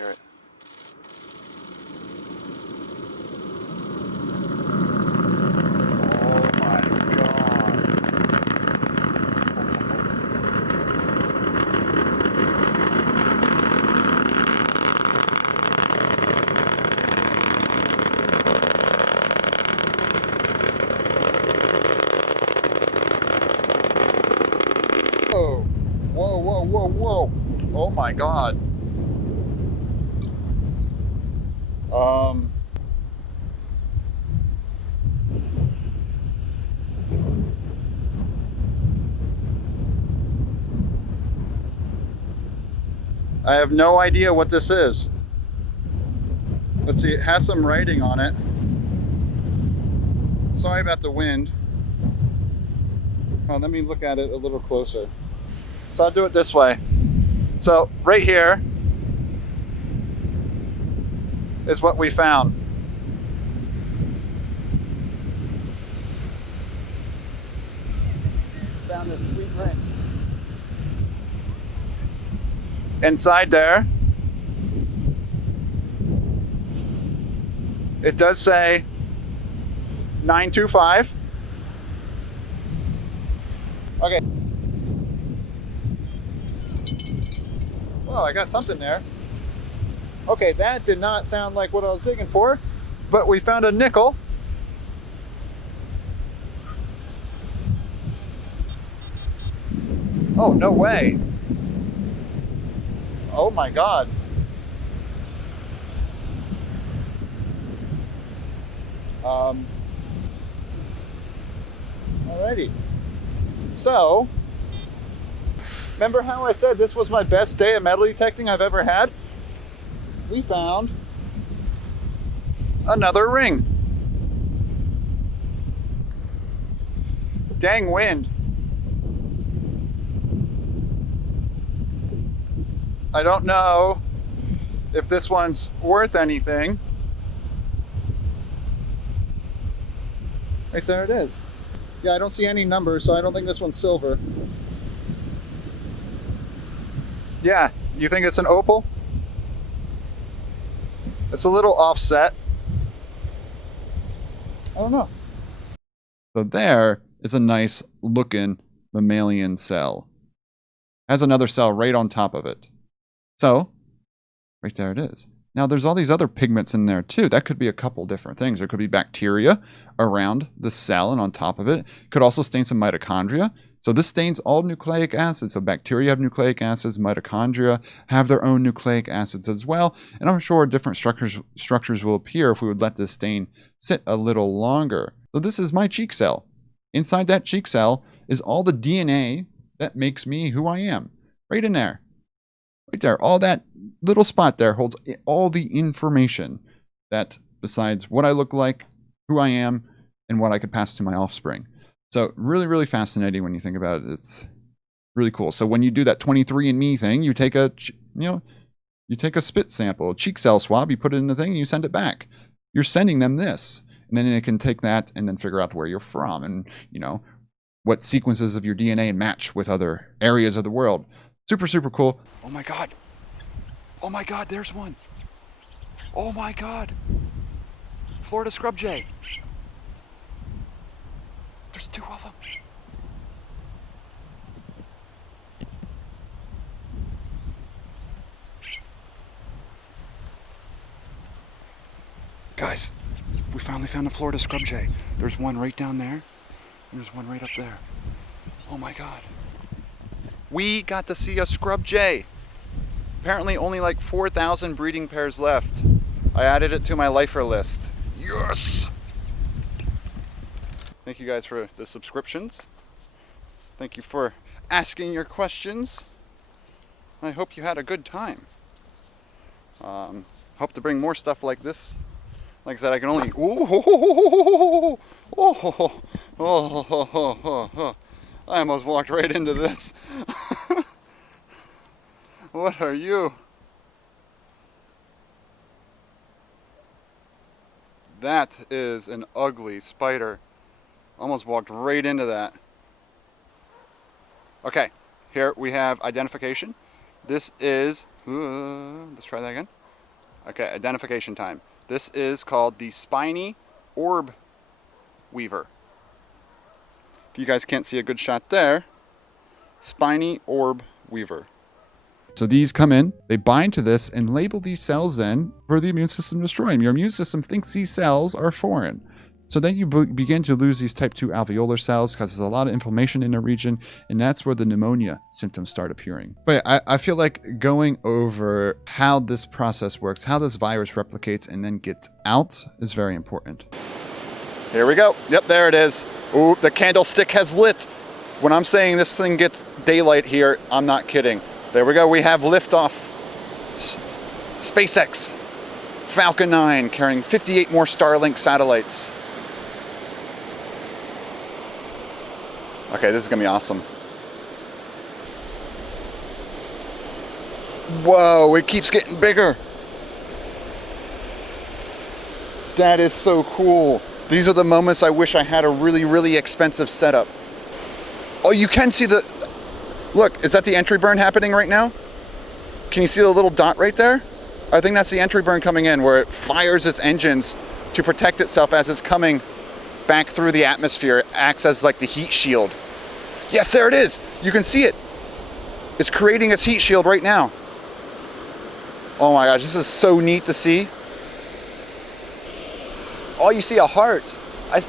hear it. Oh my God. Whoa, whoa, whoa, whoa, whoa. Oh my God. I have no idea what this is. Let's see, it has some writing on it. Sorry about the wind. Oh, let me look at it a little closer. So I'll do it this way. So right here is what we found. Found this sweet ring. Inside there, it does say 925. Okay. Well, I got something there. Okay, that did not sound like what I was digging for, but we found a nickel. Oh, no way. Oh my God. Alrighty. So, remember how I said this was my best day of metal detecting I've ever had? We found another ring. Dang wind. I don't know if this one's worth anything. Right there it is. Yeah, I don't see any numbers, so I don't think this one's silver. Yeah, you think it's an opal? It's a little offset. I don't know. So there is a nice looking mammalian cell. Has another cell right on top of it. So, right there it is. Now there's all these other pigments in there too. That could be a couple different things. There could be bacteria around the cell and on top of it. Could also stain some mitochondria. So this stains all nucleic acids. So bacteria have nucleic acids, mitochondria have their own nucleic acids as well. And I'm sure different structures will appear if we would let this stain sit a little longer. So this is my cheek cell. Inside that cheek cell is all the DNA that makes me who I am. Right in there. Right there. All that little spot there holds all the information that besides what I look like, who I am, and what I could pass to my offspring. So really, really fascinating when you think about it. It's really cool. So when you do that 23andMe thing, you take a, you take a spit sample, a cheek cell swab, you put it in the thing, and you send it back. You're sending them this, and then it can take that and then figure out where you're from and, what sequences of your DNA match with other areas of the world. Super, super cool. Oh my God. Oh my God, there's one. Oh my God. Florida scrub jay. There's two of them. Guys, we finally found a Florida scrub jay. There's one right down there, and there's one right up there. Oh my God. We got to see a scrub jay. Apparently only like 4,000 breeding pairs left. I added it to my lifer list. Yes! Thank you guys for the subscriptions. Thank you for asking your questions. I hope you had a good time. Hope to bring more stuff like this. Like I said, I can only... I almost walked right into this. What are you? That is an ugly spider. Almost walked right into that. Okay, here we have identification. This is, let's try that again. Okay, identification time. This is called the spiny orb weaver. If you guys can't see a good shot there, spiny orb weaver. So these come in, they bind to this and label these cells then for the immune system to destroy them. Your immune system thinks these cells are foreign. So then you begin to lose these type 2 alveolar cells because there's a lot of inflammation in the region, and that's where the pneumonia symptoms start appearing. But I feel like going over how this process works, how this virus replicates and then gets out is very important. Here we go. Yep, there it is. Ooh, the candlestick has lit. When I'm saying this thing gets daylight here, I'm not kidding. There we go. We have liftoff. SpaceX Falcon 9 carrying 58 more Starlink satellites. Okay, this is gonna be awesome. Whoa, it keeps getting bigger. That is so cool. These are the moments I wish I had a really, really expensive setup. Oh, you can see the... Look, is that the entry burn happening right now? Can you see the little dot right there? I think that's the entry burn coming in, where it fires its engines to protect itself as it's coming back through the atmosphere. It acts as like the heat shield. Yes, there it is. You can see it. It's creating its heat shield right now. Oh my gosh, this is so neat to see. Oh, you see a heart.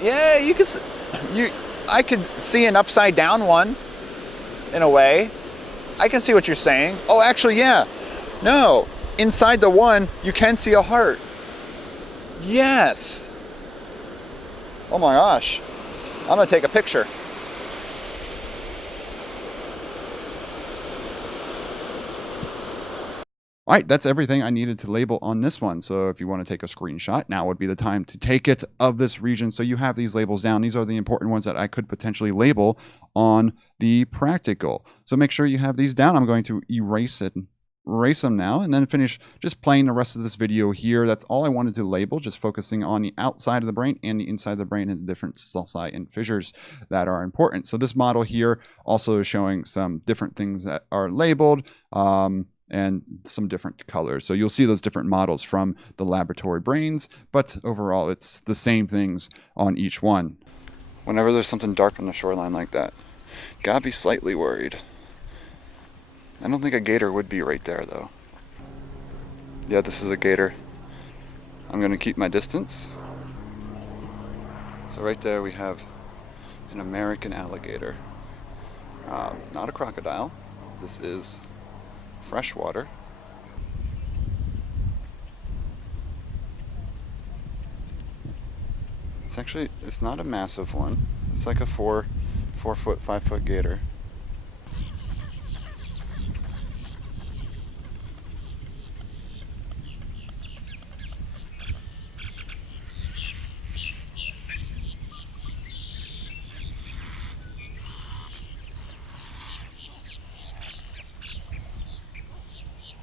Yeah, you can. I could see an upside down one. In a way, I can see what you're saying. Oh, actually, yeah. No, inside the one, you can see a heart. Yes. Oh my gosh. I'm gonna take a picture. All right, that's everything I needed to label on this one. So if you want to take a screenshot, now would be the time to take it of this region. So you have these labels down. These are the important ones that I could potentially label on the practical. So make sure you have these down. I'm going to erase them now and then finish just playing the rest of this video here. That's all I wanted to label, just focusing on the outside of the brain and the inside of the brain and the different sulci and fissures that are important. So this model here also is showing some different things that are labeled. And some different colors. So you'll see those different models from the laboratory brains, but overall it's the same things on each one. Whenever there's something dark on the shoreline like that, gotta be slightly worried. I don't think a gator would be right there though. Yeah, this is a gator. I'm gonna keep my distance. So right there we have an American alligator. Not a crocodile. This is freshwater. It's not a massive one. It's like a 4 foot, 5 foot gator.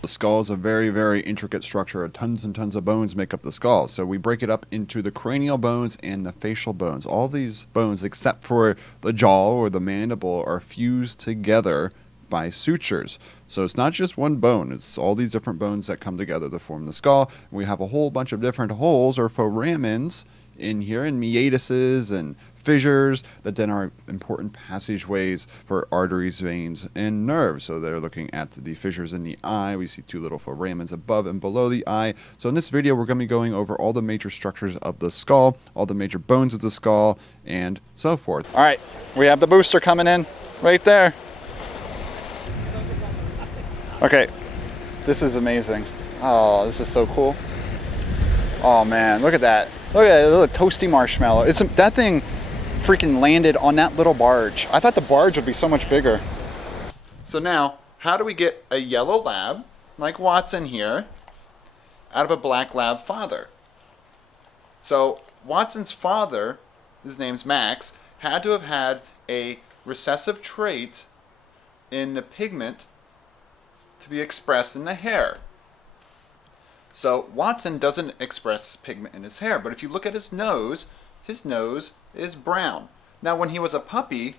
The skull is a very, very intricate structure. Tons and tons of bones make up the skull. So we break it up into the cranial bones and the facial bones. All these bones, except for the jaw or the mandible, are fused together by sutures. So it's not just one bone. It's all these different bones that come together to form the skull. We have a whole bunch of different holes or foramens in here, and meatuses and fissures that then are important passageways for arteries, veins, and nerves. So they're looking at the fissures in the eye. We see 2 little foramens above and below the eye. So in this video, we're going to be going over all the major structures of the skull, all the major bones of the skull, and so forth. All right, we have the booster coming in right there. Okay, this is amazing. Oh, this is so cool. Oh man, look at that. Look at that little toasty marshmallow. That thing freaking landed on that little barge. I thought the barge would be so much bigger. So now, how do we get a yellow lab, like Watson here, out of a black lab father? So Watson's father, his name's Max, had to have had a recessive trait in the pigment to be expressed in the hair. So Watson doesn't express pigment in his hair, but if you look at his nose is brown. Now when he was a puppy,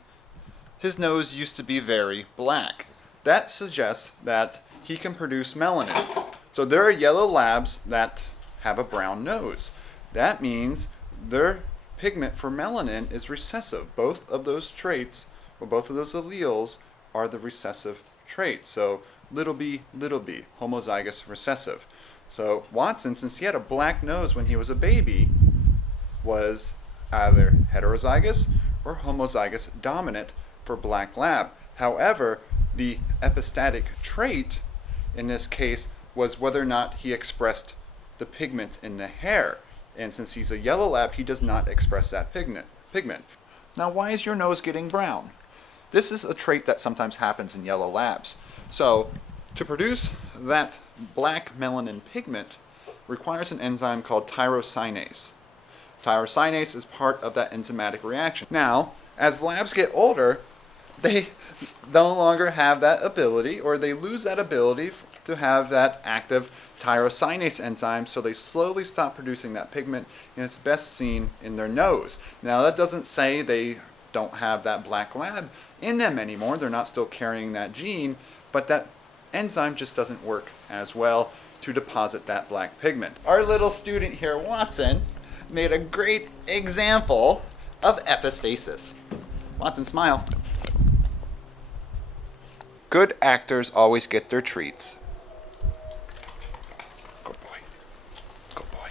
his nose used to be very black. That suggests that he can produce melanin. So there are yellow labs that have a brown nose. That means their pigment for melanin is recessive. Both of those traits, or both of those alleles, are the recessive traits. So little b, homozygous recessive. So Watson, since he had a black nose when he was a baby, was either heterozygous or homozygous dominant for black lab. However, the epistatic trait in this case was whether or not he expressed the pigment in the hair. And since he's a yellow lab, he does not express that pigment. Now, why is your nose getting brown? This is a trait that sometimes happens in yellow labs. So, to produce that black melanin pigment requires an enzyme called tyrosinase. Tyrosinase is part of that enzymatic reaction. Now, as labs get older, they no longer have that ability, or they lose that ability to have that active tyrosinase enzyme, so they slowly stop producing that pigment, and it's best seen in their nose. Now, that doesn't say they don't have that black lab in them anymore. They're not still carrying that gene, but that enzyme just doesn't work as well to deposit that black pigment. Our little student here, Watson, made a great example of epistasis. Watson, smile. Good actors always get their treats. Good boy. Good boy.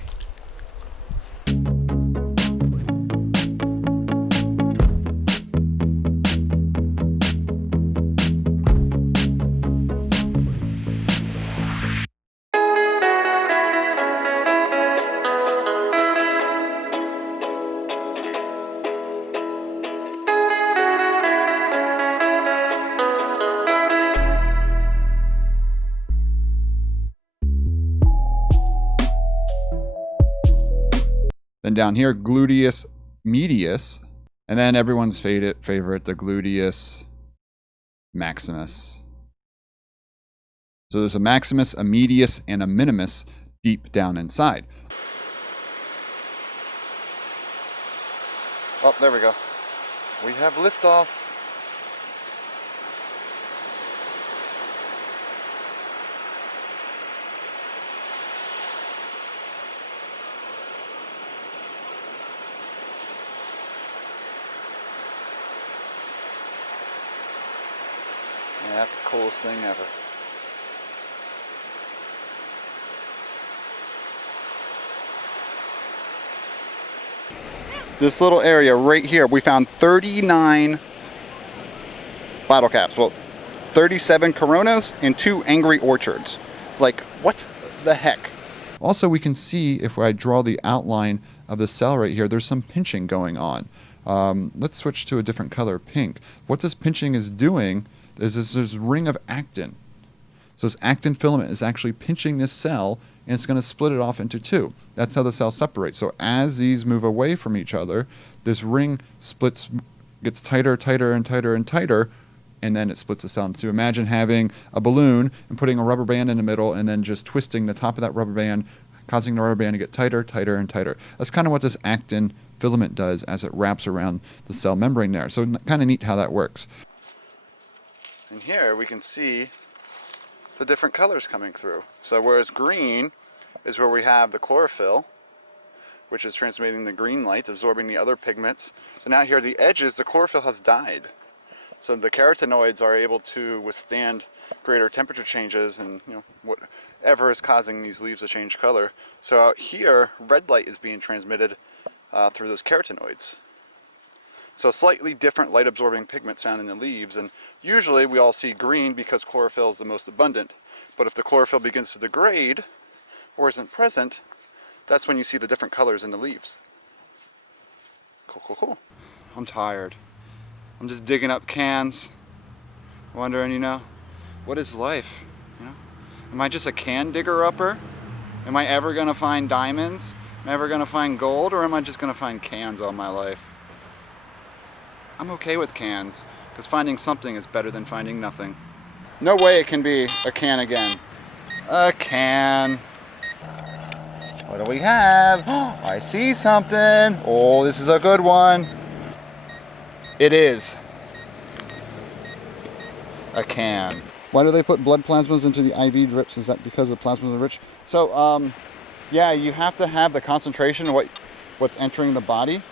Then down here, gluteus medius, and then everyone's favorite, the gluteus maximus. So there's a maximus, a medius, and a minimus deep down inside. Oh, there we go. We have liftoff. Yeah, that's the coolest thing ever. This little area right here, we found 39 bottle caps. Well, 37 Coronas and 2 Angry Orchards. Like, what the heck? Also, we can see if I draw the outline of the cell right here, there's some pinching going on. Let's switch to a different color, pink. What this pinching is doing is this ring of actin. So this actin filament is actually pinching this cell, and it's going to split it off into two. That's how the cell separates. So as these move away from each other, this ring splits, gets tighter, tighter, and tighter, and tighter, and then it splits the cell into two. Imagine having a balloon and putting a rubber band in the middle and then just twisting the top of that rubber band, causing the rubber band to get tighter, tighter, and tighter. That's kind of what this actin filament does as it wraps around the cell membrane there. So kind of neat how that works. And here we can see the different colors coming through. So whereas green is where we have the chlorophyll, which is transmitting the green light, absorbing the other pigments. So now here the edges, the chlorophyll has died. So the carotenoids are able to withstand greater temperature changes and whatever is causing these leaves to change color. So out here, red light is being transmitted through those carotenoids. So slightly different light absorbing pigments found in the leaves, and usually we all see green because chlorophyll is the most abundant. But if the chlorophyll begins to degrade or isn't present, that's when you see the different colors in the leaves. Cool, cool, cool. I'm tired. I'm just digging up cans, wondering, what is life? Am I just a can digger upper? Am I ever gonna find diamonds? Am I ever gonna find gold, or am I just gonna find cans all my life? I'm okay with cans, because finding something is better than finding nothing. No way it can be a can again. A can. What do we have? I see something. Oh, this is a good one. It is a can. Why do they put blood plasmas into the IV drips? Is that because the plasmas are rich? So, yeah, you have to have the concentration of what's entering the body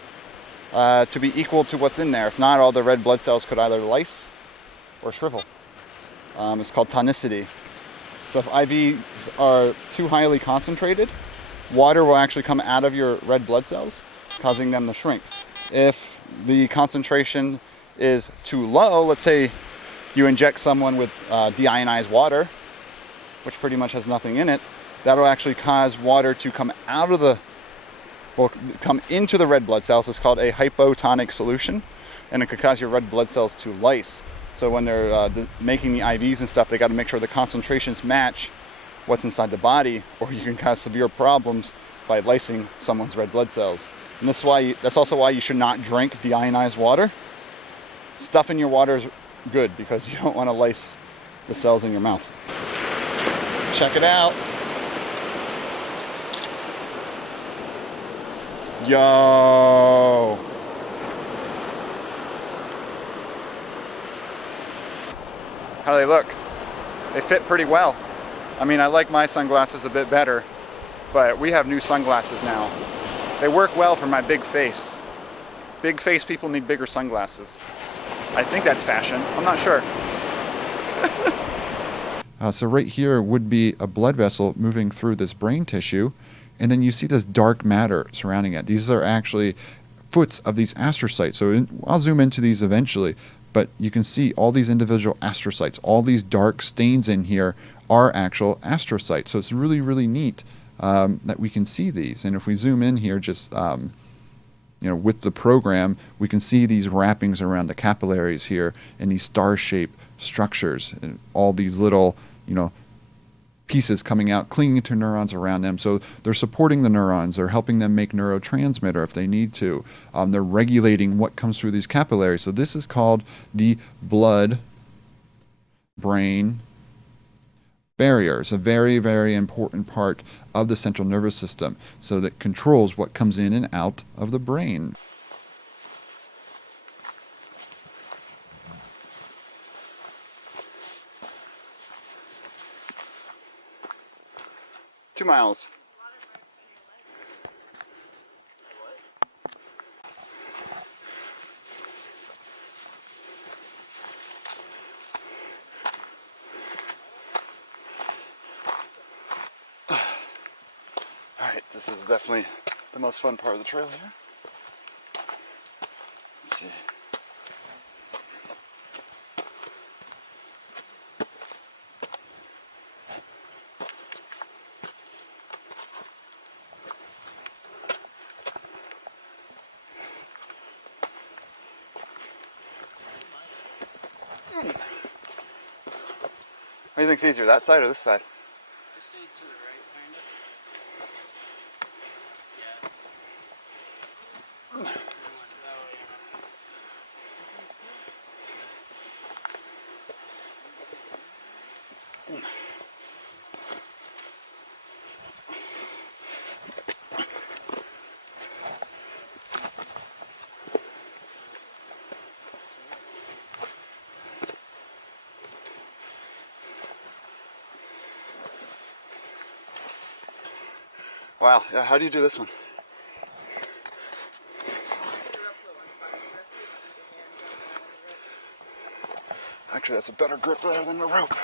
to be equal to what's in there. If not, all the red blood cells could either lyse or shrivel. It's called tonicity. So if IVs are too highly concentrated, water will actually come out of your red blood cells, causing them to shrink. If the concentration is too low, let's say you inject someone with deionized water, which pretty much has nothing in it, that'll actually cause water to come out of the, well, come into the red blood cells. It's called a hypotonic solution, and it could cause your red blood cells to lyse. So when they're making the IVs and stuff, they got to make sure the concentrations match what's inside the body, or you can cause severe problems by lysing someone's red blood cells. And this is why that's also why you should not drink deionized water. Stuff in your water is good because you don't want to lyse the cells in your mouth. Check it out. Yo. How do they look? They fit pretty well. I mean, I like my sunglasses a bit better, but we have new sunglasses now. They work well for my big face. Big face people need bigger sunglasses. I think that's fashion. I'm not sure. So right here would be a blood vessel moving through this brain tissue, and then you see this dark matter surrounding it. These are actually foots of these astrocytes. So I'll zoom into these eventually, but you can see all these individual astrocytes. All these dark stains in here are actual astrocytes. So it's really, really neat that we can see these. And if we zoom in here, just with the program, we can see these wrappings around the capillaries here and these star-shaped structures and all these little, pieces coming out, clinging to neurons around them. So they're supporting the neurons. They're helping them make neurotransmitter if they need to. They're regulating what comes through these capillaries. So this is called the blood-brain barrier. It's a very, very important part of the central nervous system, so that controls what comes in and out of the brain. Two miles. Alright, this is definitely the most fun part of the trail here. Let's see. What do you think's easier, that side or this side? I stayed to the right, kind of. Yeah. I went that way. Wow, yeah, how do you do this one? Actually, that's a better grip there than the rope.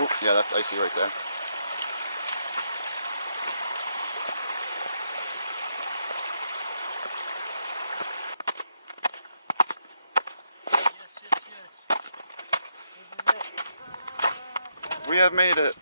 Ooh, yeah, that's icy right there. Yes. This is it. We have made it.